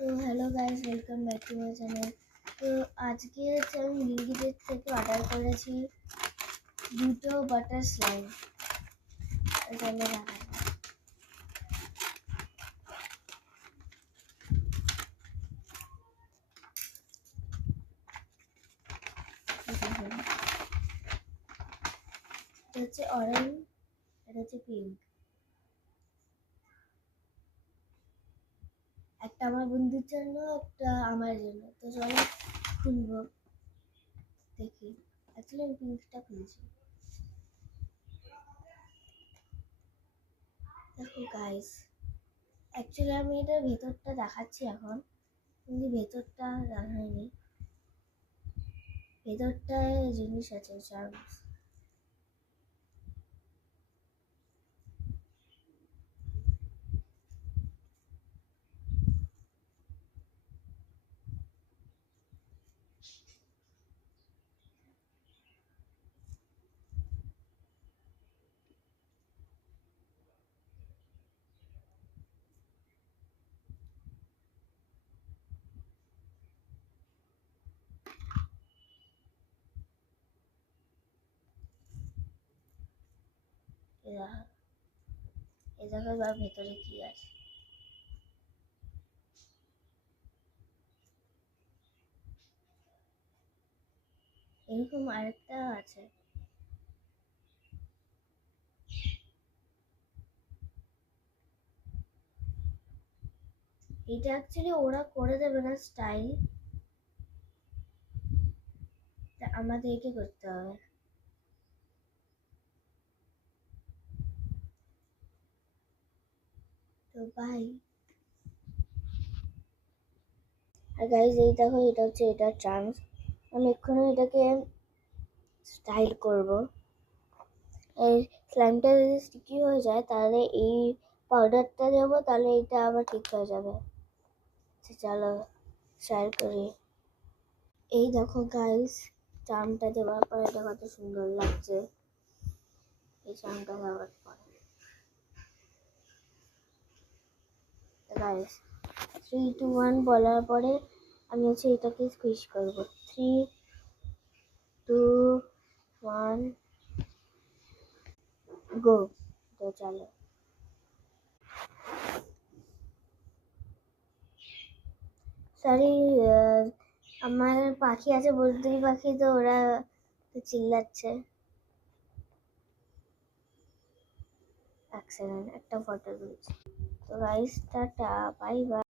তো hello guys, welcome back to my channel. তো আজকে আমি ব্লিঙ্কিট থেকে অর্ডার করেছি দুটো বাটার স্লাইম। এখানে রাখা এটা হচ্ছে অরেঞ্জ, এটা হচ্ছে পিঙ্ক। একটা আমার বন্ধুর জন্য, একটা আমার জন্য। তো চলো খুলবো, দেখি। অ্যাকচুয়ালি আমি পিঙ্কটা খুলছি। দেখো গাইস, অ্যাকচুয়ালি আমি এটার ভেতরটা দেখাচ্ছি এখন, কিন্তু ভেতরটা দেখায়নি। ভেতরটায় জিনিস আছে, চার্মস। এ দেখো এবার ভেতরে কি আছে। এরকম আরেকটা আছে। এটা অ্যাকচুয়ালি ওরা করে দেবে না স্টাইল, আমাদেরকে করতে হবে। তো বাই। আর গাইজ এই দেখো, এটা হচ্ছে এটার চান্স। আমি এক্ষুনি এটাকে স্টাইল করব। এই স্লাইমটা যদি স্টিকি হয়ে যায় তাহলে এই পাউডারটা দেবো, তাহলে এটা আবার ঠিক হয়ে যাবে। চলো স্টাইল করি। এই দেখো গাইজ, চার্মটা দেওয়ার পর এটা কত সুন্দর লাগছে। এই চার্মটা দেওয়ার পরে গাইজ 3, 2, 1 বলার পরে আমি হচ্ছে এটাকে স্কুইশ করবো। 3, 2, 1 গো। তো চলো। সরি, আমার পাখি আছে, বলতেই পাখি, তো ওরা চিল্লাচ্ছে। এক সেকেন্ড, একটা ফটো তুলছি। তো গাইস, টাটা, বাই বাই।